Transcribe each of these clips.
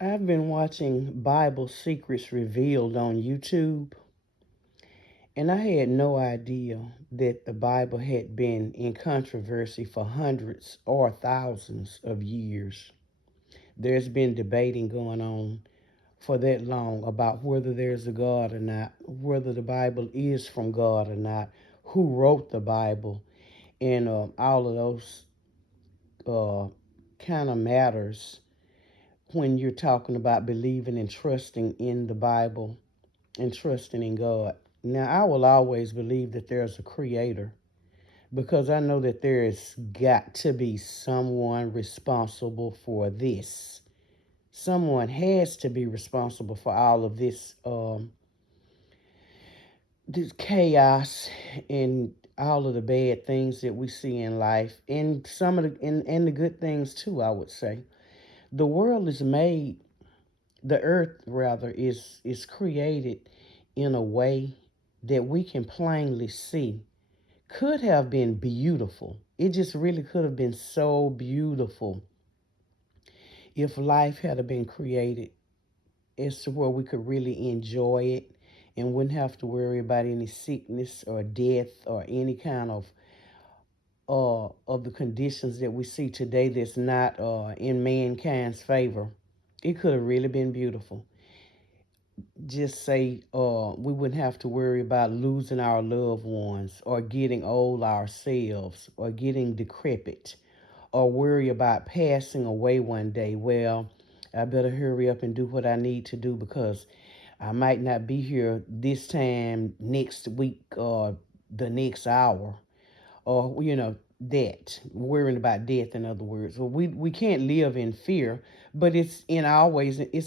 I've been watching Bible Secrets Revealed on YouTube, and I had no idea that the Bible had been in controversy for hundreds or thousands of years. There's been debating going on for that long about whether there's a God or not, whether the Bible is from God or not, who wrote the Bible, and all of those uh, kind of matters when you're talking about believing and trusting in the Bible and trusting in God. Now, I will always believe that there's a creator because I know that there has got to be someone responsible for this. Someone has to be responsible for all of this chaos and all of the bad things that we see in life, and some of and the good things too. I would say the world is made, the earth rather is created in a way that we can plainly see could have been beautiful. It just really could have been so beautiful if life had been created as to where we could really enjoy it and wouldn't have to worry about any sickness or death or any kind of the conditions that we see today that's not in mankind's favor. It could have really been beautiful. Just say we wouldn't have to worry about losing our loved ones or getting old ourselves or getting decrepit or worry about passing away one day. Well, I better hurry up and do what I need to do because I might not be here this time next week or the next hour, or that worrying about death. In other words, well, we can't live in fear, but it's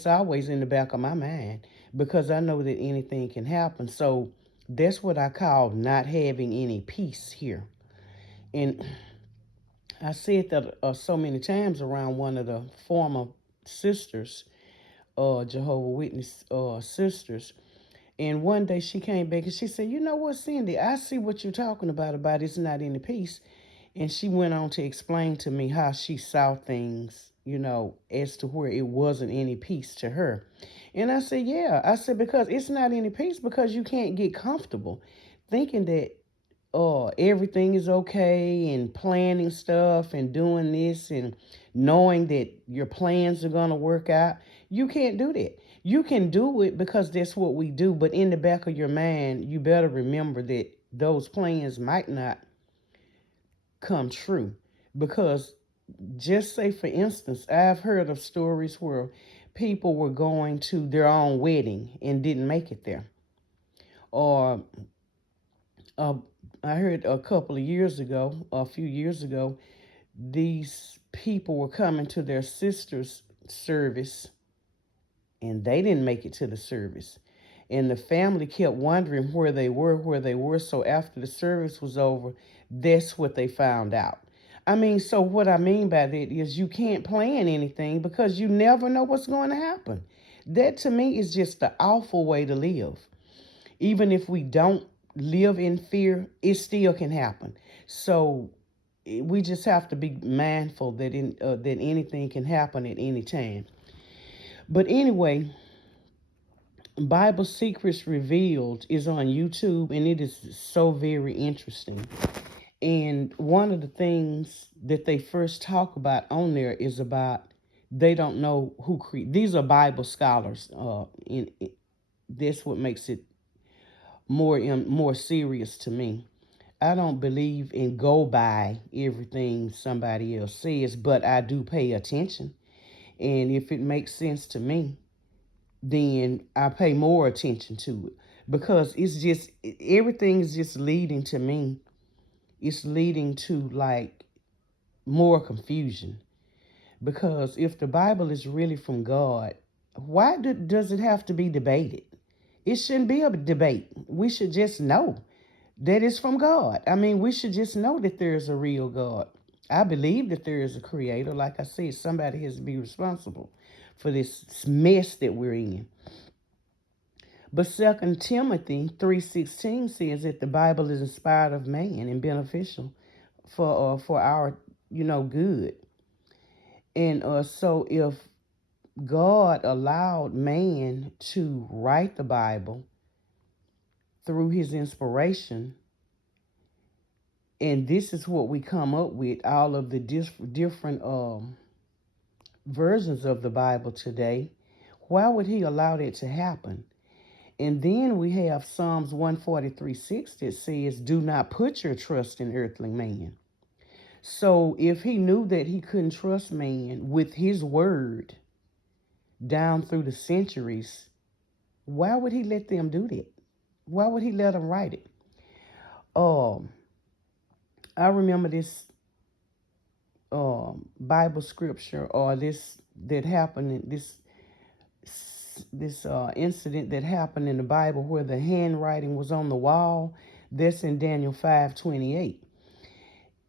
always in the back of my mind because I know that anything can happen. So that's what I call not having any peace here. And I said that so many times around one of the former sisters, Jehovah Witness sisters. And one day she came back and she said, "You know what, Cindy? I see what you're talking about it's not any peace." And she went on to explain to me how she saw things, as to where it wasn't any peace to her. And I said, yeah. I said, because it's not any peace because you can't get comfortable thinking that everything is okay and planning stuff and doing this and knowing that your plans are going to work out. You can't do that. You can do it because that's what we do, but in the back of your mind, you better remember that those plans might not come true because just say for instance, I've heard of stories where people were going to their own wedding and didn't make it there, or uh, I heard a few years ago, these people were coming to their sister's service and they didn't make it to the service. And the family kept wondering where they were. So after the service was over, that's what they found out. I mean, so what I mean by that is you can't plan anything because you never know what's going to happen. That to me is just the awful way to live. Even if we don't live in fear, it still can happen. So we just have to be mindful that anything can happen at any time. But anyway, Bible Secrets Revealed is on YouTube and it is so very interesting. And one of the things that they first talk about on there is about they don't know who created. These are Bible scholars. That's what makes it more serious to me. I don't believe and go by everything somebody else says, but I do pay attention. And if it makes sense to me, then I pay more attention to it because it's just everything is just leading to me. It's leading to like more confusion because if the Bible is really from God, why does it have to be debated? It shouldn't be a debate. We should just know that it's from God. I mean, we should just know that there is a real God. I believe that there is a creator. Like I said, somebody has to be responsible for this mess that we're in. But Second Timothy 3:16 says that the Bible is inspired of man and beneficial for our good. And so if God allowed man to write the Bible through his inspiration. And this is what we come up with, all of the different versions of the Bible today. Why would he allow that to happen? And then we have Psalms 143:6 that says, do not put your trust in earthly man. So if he knew that he couldn't trust man with his word down through the centuries, why would he let them do that? Why would he let them write it? Um, I remember this Bible scripture, or this that happened, this incident that happened in the Bible where the handwriting was on the wall. That's in Daniel 5:28.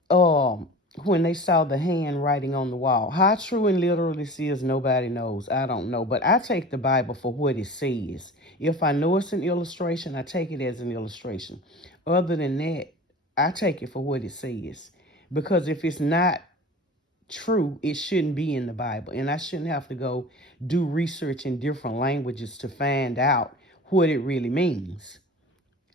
Um, when they saw the handwriting on the wall. How true and literal this is, nobody knows. I don't know. But I take the Bible for what it says. If I know it's an illustration, I take it as an illustration. Other than that, I take it for what it says. Because if it's not true, it shouldn't be in the Bible. And I shouldn't have to go do research in different languages to find out what it really means.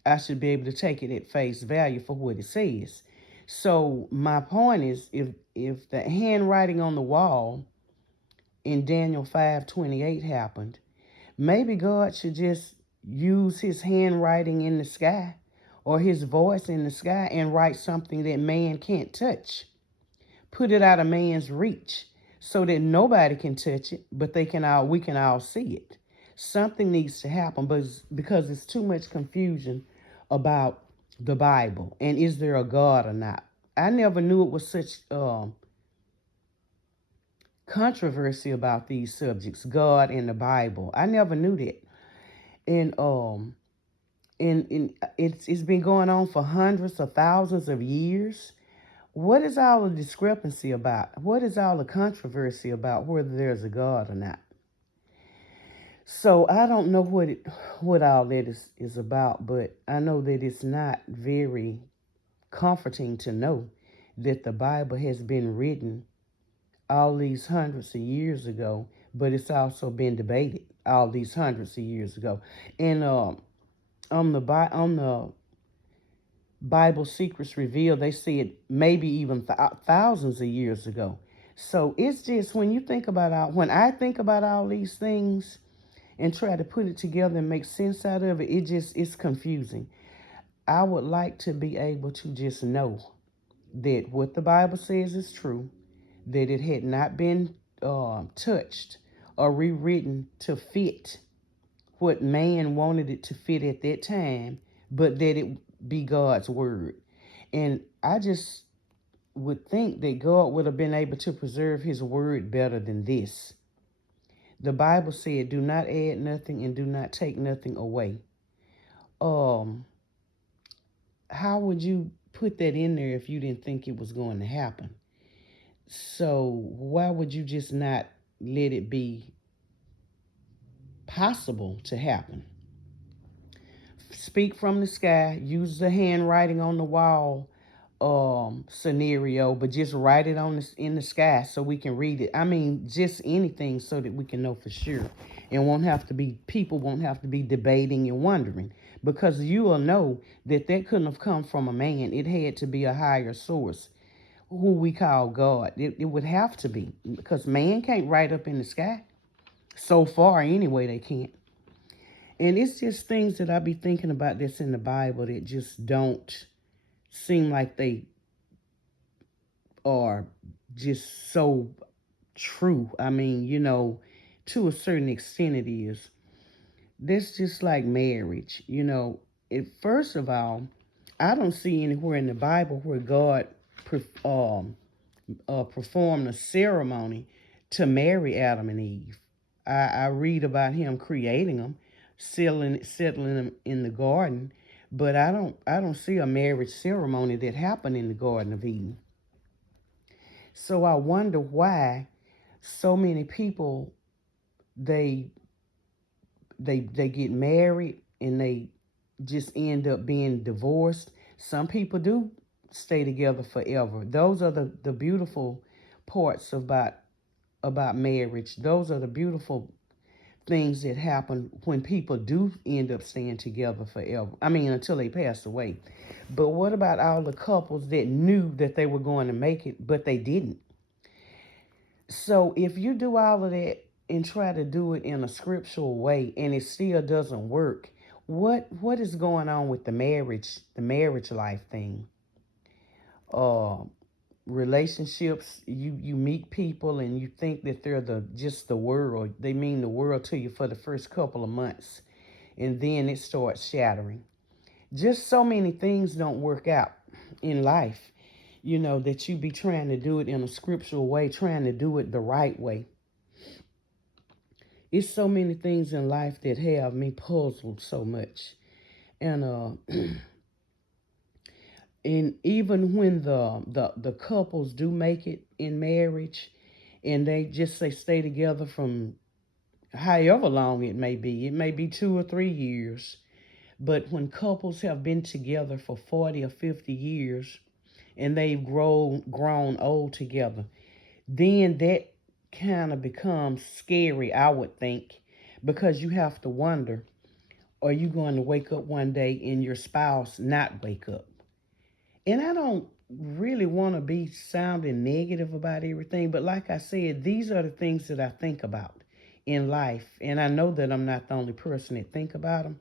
I should be able to take it at face value for what it says. So my point is, if the handwriting on the wall in Daniel 5:28 happened, maybe God should just use his handwriting in the sky or his voice in the sky and write something that man can't touch. Put it out of man's reach so that nobody can touch it, but we can all see it. Something needs to happen, but because it's too much confusion about the Bible and is there a God or not. I never knew it was such controversy about these subjects, God and the Bible. I never knew that. And it's been going on for hundreds of thousands of years. What is all the discrepancy about? What is all the controversy about whether there's a God or not? So I don't know what all that is about, but I know that it's not very comforting to know that the Bible has been written all these hundreds of years ago, but it's also been debated all these hundreds of years ago. And on the Bible Secrets Revealed, they said maybe even thousands of years ago. So it's just when I think about all these things and try to put it together and make sense out of it, it's confusing. I would like to be able to just know that what the Bible says is true, that it had not been touched or rewritten to fit what man wanted it to fit at that time, but that it be God's word. And I just would think that God would have been able to preserve his word better than this. The Bible said, do not add nothing and do not take nothing away. Um, how would you put that in there if you didn't think it was going to happen? So why would you just not let it be possible to happen? Speak from the sky, use the handwriting on the wall scenario, but just write it in the sky so we can read it. I mean, just anything so that we can know for sure, and people won't have to be debating and wondering, because you will know that couldn't have come from a man. It had to be a higher source, who we call God. It would have to be, because man can't write up in the sky. So far, anyway, they can't. And it's just things that I be thinking about that's in the Bible that just don't seem like they are just so true. I mean, to a certain extent it is. That's just like marriage. First of all, I don't see anywhere in the Bible where God performed a ceremony to marry Adam and Eve. I read about him creating them, settling them in the garden, but I don't see a marriage ceremony that happened in the Garden of Eden. So I wonder why so many people they they get married and they just end up being divorced. Some people do stay together forever. Those are the beautiful parts about about marriage. Those are the beautiful things that happen when people do end up staying together forever. I mean, until they pass away. But what about all the couples that knew that they were going to make it, but they didn't? So if you do all of that and try to do it in a scriptural way and it still doesn't work, what is going on with the marriage life thing? Uh Relationships, you meet people and you think that they're the world. They mean the world to you for the first couple of months, and then it starts shattering. Just so many things don't work out in life, that you be trying to do it in a scriptural way, trying to do it the right way. It's so many things in life that have me puzzled so much. And and even when the couples do make it in marriage, and they just say stay together from however long it may be 2 or 3 years. But when couples have been together for 40 or 50 years and they've grown old together, then that kind of becomes scary, I would think, because you have to wonder, are you going to wake up one day and your spouse not wake up? And I don't really want to be sounding negative about everything, but like I said, these are the things that I think about in life, and I know that I'm not the only person that think about them.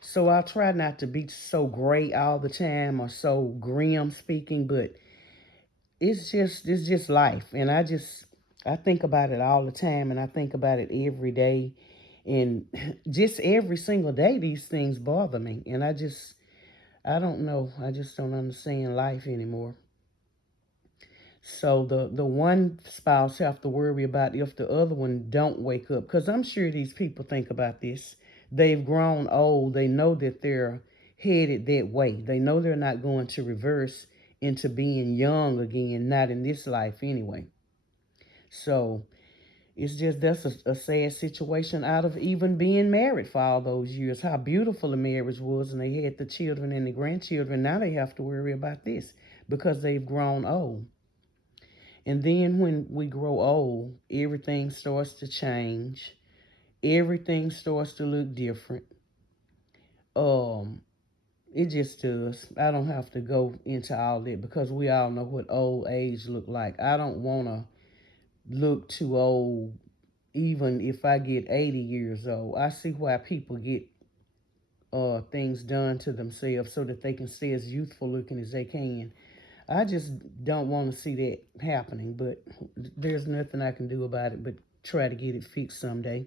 So I'll try not to be so gray all the time or so grim speaking, but it's just life, and I think about it all the time, and I think about it every day, and just every single day these things bother me, and I don't know. I just don't understand life anymore. So the one spouse have to worry about if the other one don't wake up, because I'm sure these people think about this. They've grown old. They know that they're headed that way. They know they're not going to reverse into being young again, not in this life anyway. So it's just that's a sad situation out of even being married for all those years. How beautiful the marriage was, and they had the children and the grandchildren. Now they have to worry about this because they've grown old. And then when we grow old, everything starts to change. Everything starts to look different. Um, it just does. I don't have to go into all that because we all know what old age look like. I don't want to look too old even if I get 80 years old. I see why people get things done to themselves so that they can stay as youthful looking as they can. I just don't want to see that happening, but there's nothing I can do about it but try to get it fixed someday.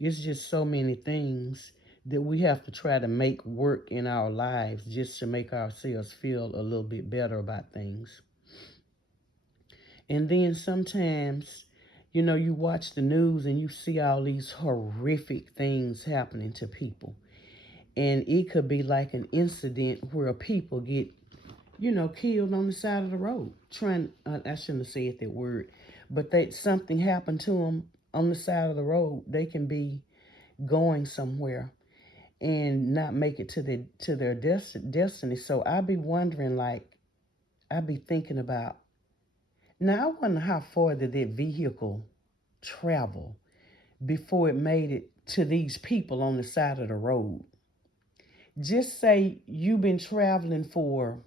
It's just so many things that we have to try to make work in our lives just to make ourselves feel a little bit better about things. And then sometimes, you watch the news and you see all these horrific things happening to people. And it could be like an incident where people get killed on the side of the road. I shouldn't have said that word, but something happened to them on the side of the road. They can be going somewhere and not make it to their destiny. So I be thinking about, now I wonder how far did that vehicle travel before it made it to these people on the side of the road. Just say you've been traveling for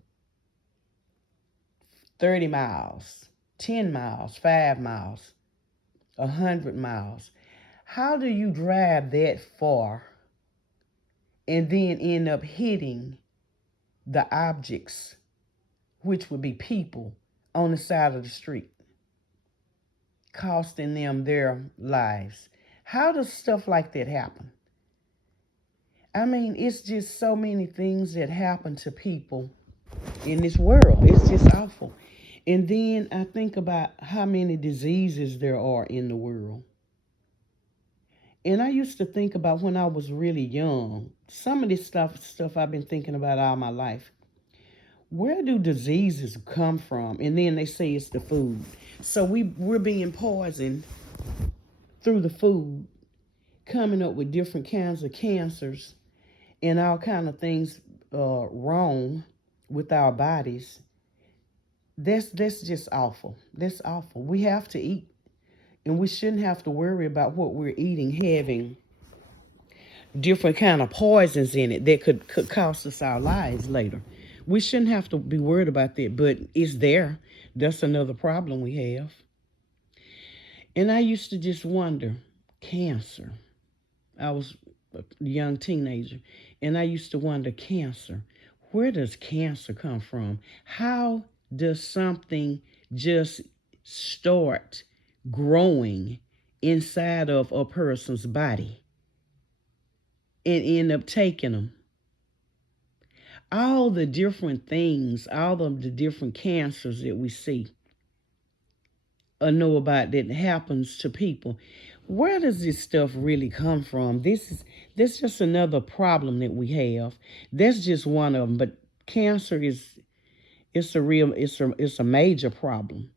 30 miles, 10 miles, 5 miles, 100 miles. How do you drive that far and then end up hitting the objects, which would be people, on the side of the street, costing them their lives? How does stuff like that happen? I mean, it's just so many things that happen to people in this world. It's just awful. And then I think about how many diseases there are in the world. And I used to think about when I was really young, some of this stuff I've been thinking about all my life. Where do diseases come from? And then they say it's the food. So we're being poisoned through the food, coming up with different kinds of cancers and all kind of things wrong with our bodies. That's just awful. That's awful. We have to eat. And we shouldn't have to worry about what we're eating having different kind of poisons in it that could cost us our lives later. We shouldn't have to be worried about that, but it's there. That's another problem we have. And I used to just wonder, cancer. I was a young teenager, and I used to wonder, cancer. Where does cancer come from? How does something just start growing inside of a person's body and end up taking them? All the different things, all of the different cancers that we see or know about that happens to people. Where does this stuff really come from? This just another problem that we have. That's just one of them. But cancer is it's a major problem.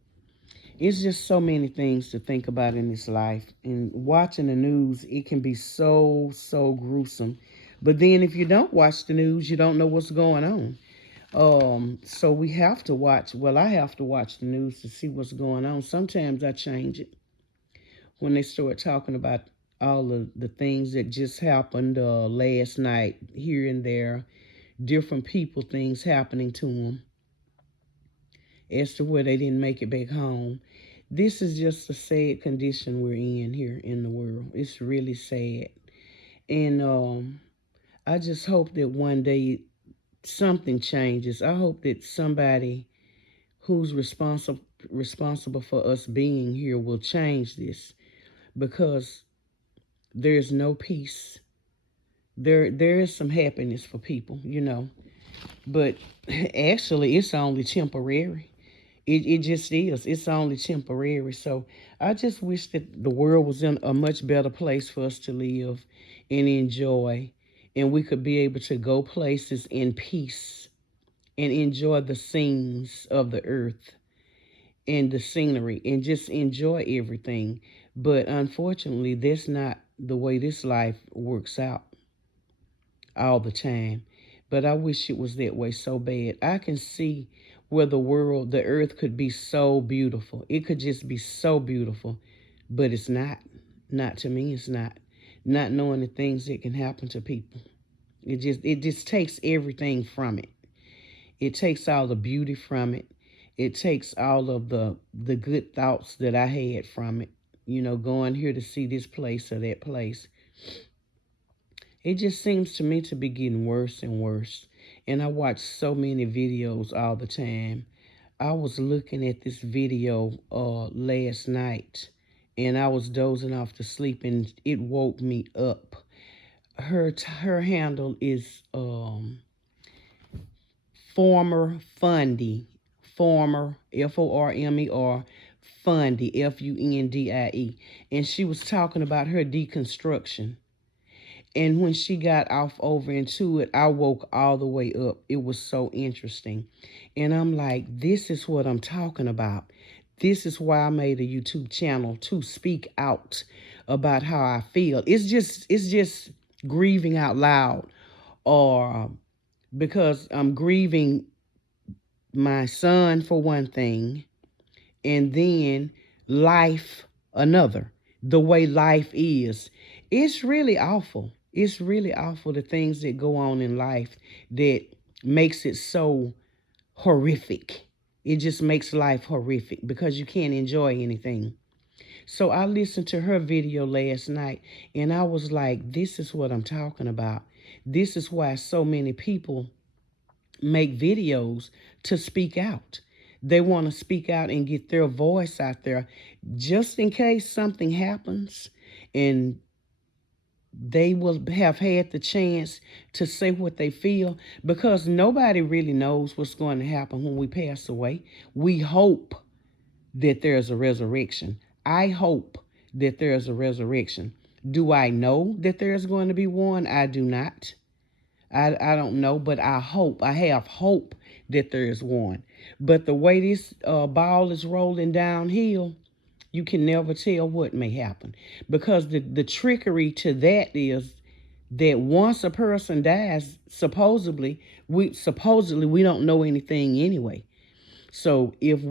It's just so many things to think about in this life. And watching the news, it can be so gruesome. But then if you don't watch the news, you don't know what's going on. So we have to watch. Well, I have to watch the news to see what's going on. Sometimes I change it when they start talking about all of the things that just happened last night here and there, different people, things happening to them as to where they didn't make it back home. This is just a sad condition we're in here in the world. It's really sad. And I just hope that one day something changes. I hope that somebody who's responsible for us being here will change this, because there's no peace. There is some happiness for people, but actually it's only temporary. It just is. It's only temporary. So I just wish that the world was in a much better place for us to live and enjoy, and we could be able to go places in peace and enjoy the scenes of the earth and the scenery and just enjoy everything. But unfortunately, that's not the way this life works out all the time. But I wish it was that way so bad. I can see where the earth could be so beautiful. It could just be so beautiful, but it's not. Not to me, it's not. Not knowing the things that can happen to people. It just takes everything from it. It takes all the beauty from it. It takes all of the good thoughts that I had from it. Going here to see this place or that place. It just seems to me to be getting worse and worse. And I watch so many videos all the time. I was looking at this video last night, and I was dozing off to sleep, and it woke me up. Her handle is former Fundy, former FORMER Fundy, FUNDIE, and she was talking about her deconstruction. And when she got off over into it, I woke all the way up. It was so interesting. And I'm like, this is what I'm talking about. This is why I made a YouTube channel, to speak out about how I feel. It's just grieving out loud, or because I'm grieving my son for one thing, and then life another. The way life is. It's really awful. It's really awful, the things that go on in life that makes it so horrific. It just makes life horrific because you can't enjoy anything. So I listened to her video last night, and I was like, this is what I'm talking about. This is why so many people make videos, to speak out. They want to speak out and get their voice out there just in case something happens, and they will have had the chance to say what they feel, because nobody really knows what's going to happen when we pass away. We hope that there's a resurrection. I hope that there's a resurrection. Do I know that there's going to be one? I do not. I don't know, but I hope. I have hope that there is one. But the way this ball is rolling downhill, you can never tell what may happen, because the trickery to that is that once a person dies, supposedly we don't know anything anyway. So if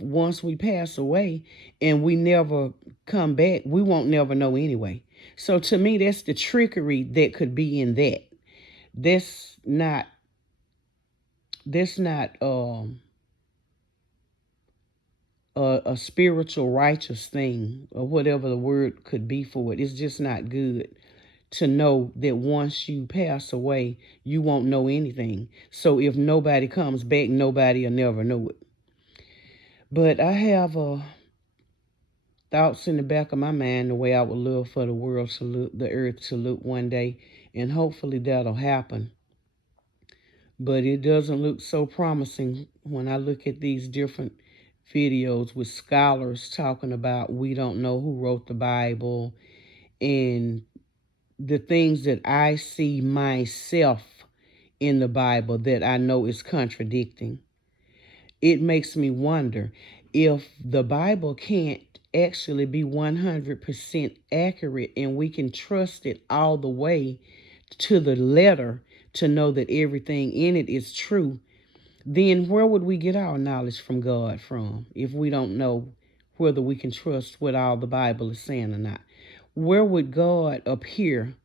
once we pass away and we never come back, we won't never know anyway. So to me, that's the trickery that could be in that. That's not that's not a spiritual righteous thing, or whatever the word could be for it. It's just not good to know that once you pass away, you won't know anything. So if nobody comes back, nobody will never know it. But I have thoughts in the back of my mind the way I would love for the world to look, the earth to look one day, and hopefully that'll happen. But it doesn't look so promising when I look at these different videos with scholars talking about we don't know who wrote the Bible, and the things that I see myself in the Bible that I know is contradicting. It makes me wonder if the Bible can't actually be 100% accurate and we can trust it all the way to the letter to know that everything in it is true, then where would we get our knowledge from God from if we don't know whether we can trust what all the Bible is saying or not? Where would God appear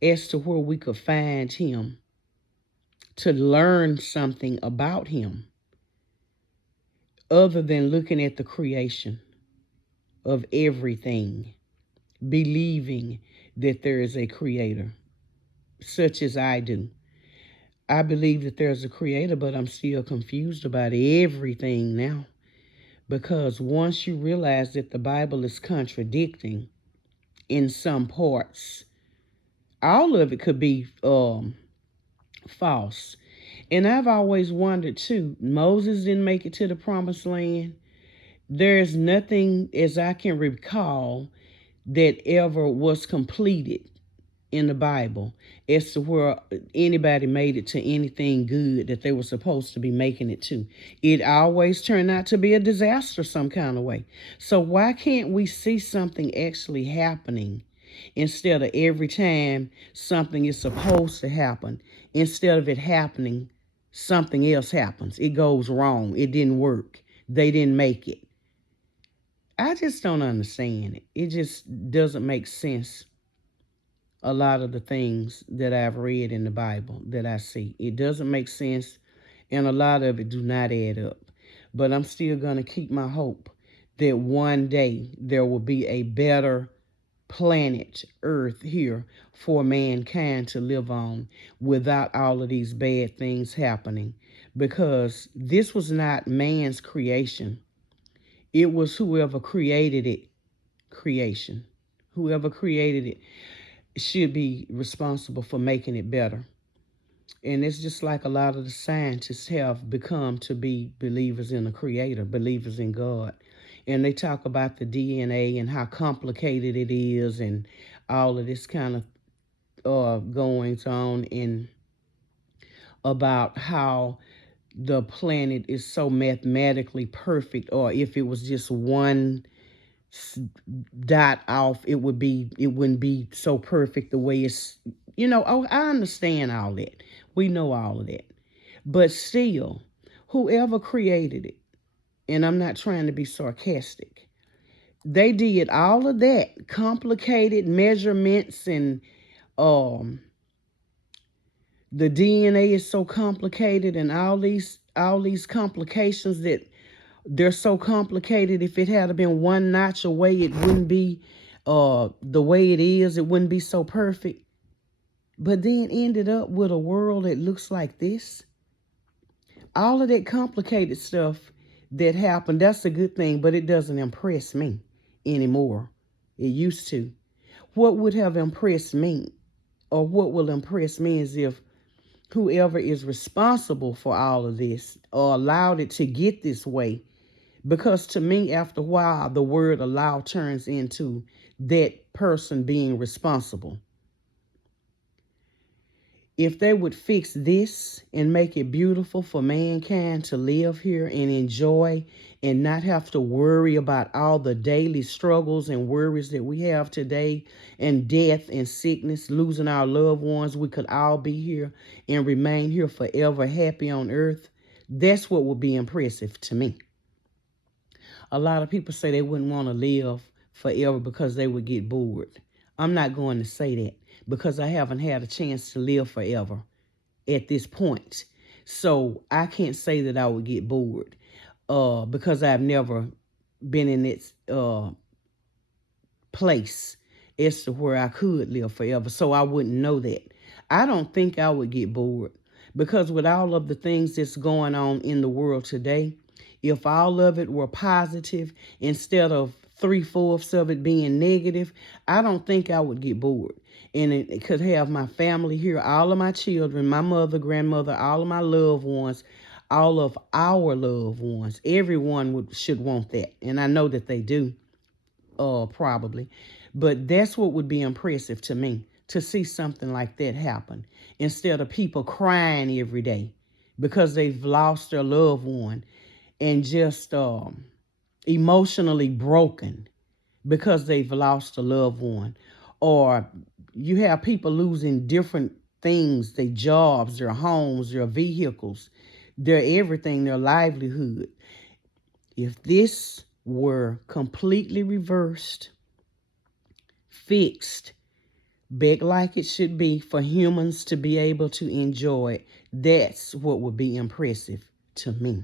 as to where we could find him to learn something about him other than looking at the creation of everything, believing that there is a creator, such as I do? I believe that there's a creator, but I'm still confused about everything now. Because once you realize that the Bible is contradicting in some parts, all of it could be false. And I've always wondered too, Moses didn't make it to the promised land. There's nothing, as I can recall, that ever was completed in the Bible as to where anybody made it to anything good that they were supposed to be making it to. It always turned out to be a disaster some kind of way. So why can't we see something actually happening instead of every time something is supposed to happen, instead of it happening, something else happens. It goes wrong. It didn't work. They didn't make it. I just don't understand it. It just doesn't make sense. A lot of the things that I've read in the Bible that I see, it doesn't make sense, and a lot of it do not add up. But I'm still going to keep my hope that one day there will be a better planet Earth here for mankind to live on without all of these bad things happening, because this was not man's creation. It was whoever created it creation. Whoever created it should be responsible for making it better. And it's just like a lot of the scientists have become to be believers in a creator, believers in God. And they talk about the DNA and how complicated it is and all of this kind of goings on, and about how the planet is so mathematically perfect, or if it was just one dot off, it wouldn't be so perfect the way it's, oh, I understand all that. We know all of that. But still, whoever created it, and I'm not trying to be sarcastic, they did all of that complicated measurements, and the DNA is so complicated, and all these complications that they're so complicated. If it had been one notch away, it wouldn't be the way it is. It wouldn't be so perfect. But then ended up with a world that looks like this. All of that complicated stuff that happened, that's a good thing, but it doesn't impress me anymore. It used to. What would have impressed me, or what will impress me, is if whoever is responsible for all of this or allowed it to get this way. Because to me, after a while, the word allow turns into that person being responsible. If they would fix this and make it beautiful for mankind to live here and enjoy, and not have to worry about all the daily struggles and worries that we have today, and death and sickness, losing our loved ones, we could all be here and remain here forever happy on earth. That's what would be impressive to me. A lot of people say they wouldn't want to live forever because they would get bored. I'm not going to say that because I haven't had a chance to live forever at this point. So I can't say that I would get bored because I've never been in its place as to where I could live forever. So I wouldn't know that. I don't think I would get bored because with all of the things that's going on in the world today, if all of it were positive instead of three-fourths of it being negative, I don't think I would get bored. And it could have my family here, all of my children, my mother, grandmother, all of my loved ones, all of our loved ones. Everyone should want that. And I know that they do, probably. But that's what would be impressive to me, to see something like that happen instead of people crying every day because they've lost their loved one and just emotionally broken because they've lost a loved one. Or you have people losing different things, their jobs, their homes, their vehicles, their everything, their livelihood. If this were completely reversed, fixed, back like it should be for humans to be able to enjoy it, that's what would be impressive to me.